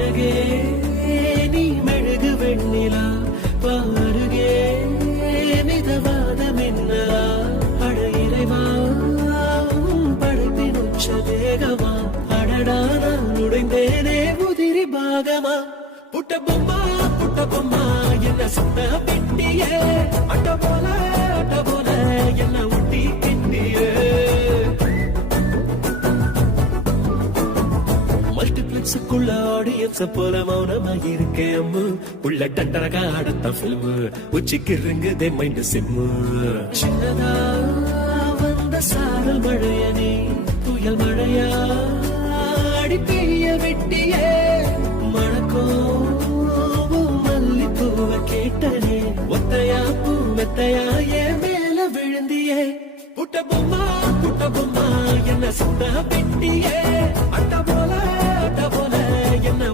அழகே நீ மெழுகு வெண்ணிலா பாருகே மிதவாத மின்னலா அட இறைவா படைப்பின் உச்ச வேகமா அடடா நான் நுழைந்தேனே முதிரி பாகமா புட்ட பொம்மா என்ன சொன்ன பிட்டியே அட்ட போல என்ன ஊட்டி கிட்டியே மல்டிபிளெக்ஸுக்குள்ள ஆடியன்ஸ போல மௌனமா இருக்கேன் அம்மு உள்ள டண்டரகா அடுத்த பிலிமு உச்சிக்கு இருங்குதே மைண்ட் சிம்மு சின்னதா வந்த சாரல் மழையனே புயல் மழையா அடி பெய்ய வெட்டியே மணக்கும் மல்லிப்பூவ கேட்டனே ஒத்தையா பூ மெத்தையா என் மேல விழுந்தியே புட்ட பொம்மா என்ன சொன்ன வெட்டியே அட்ட போல